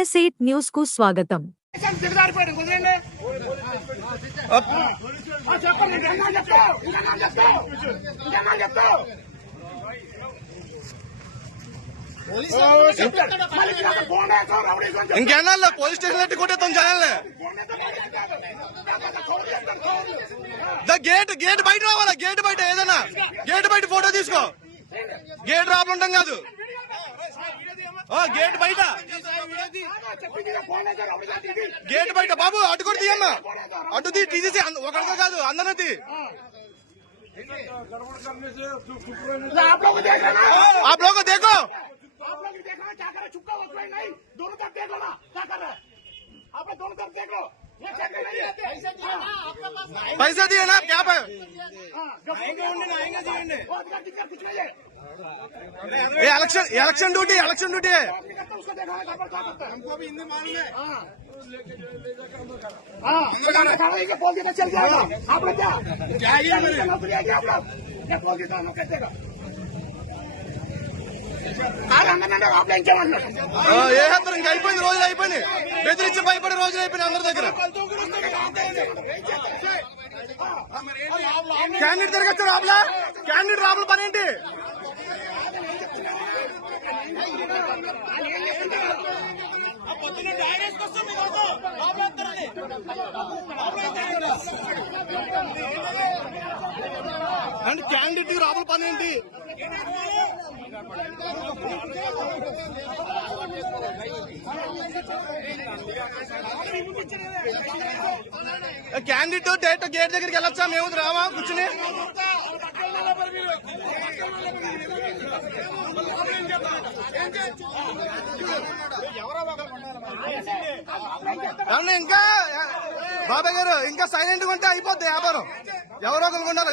NS eight న్యూస్కు స్వాగతం. ఇంకేనా పోలీస్ స్టేషన్ ఎట్టి కొట్టేస్తాం జనాలే ద గేట్ గేట్ బయట రావాలా? గేట్ బయట ఏదైనా? గేట్ బయట ఫోటో తీసుకో. గేట్ రాపలు కాదు. గేట్ బయట. గేట్ బయట బాబు అటు కూడా తీయమ్మా అటు తీ తీసేసి అంద- ఒకరితో కాదు అందరూ తీ आप लोग देख रहे ना ఆ బ్లోక్ దేకో आप लोग देख रहे हैं क्या कर रहे चुपका हो गए नहीं दोनों तरफ देख लो ना क्या कर रहे हैं आप लोग दोनों तरफ देख लो ये check नहीं है हाँ, పైసా తీయనా క్యాప్ हाँ, जो वो अधिकार दिक्कत कुछ नहीं है ఏ election election duty election duty आपने करता उसको देखा है खबर क्या करता है हमको भी हिंदी मालूम है हाँ हाँ तो गाना गाना ये बोल देना चल जाएगा आप लोग क्या क्या ये नौकरी है क्या आप लोग क्या बोल देता हम लोग कैसे देगा अरे अंदर आप लोग क्या मतलब ఆ, ఏ హత్తరు ఇంకా అయిపోయింది రోజులు అయిపోయింది బెదిరించి భయపడే రోజులు అయిపోయినాయి అందరి దగ్గర క్యాండిడేట్ తిరగచ్చు రాబులా క్యాండిడేట్ రాబుల పని ఏంటి అండ్ క్యాండిడేట్ రాబుల పని ఏంటి? క్యాండిడేట్ డైరెక్ట్ గేట్ దగ్గరికి వెళ్ళొచ్చా? మేము రామా కూర్చుని. ఏమన్నా ఇంకా బాబాయ్ గారు ఇంకా సైలెంట్గా ఉంటే అయిపోద్ది వ్యాపారం. ఎవరో ఒకరు ఉండాలి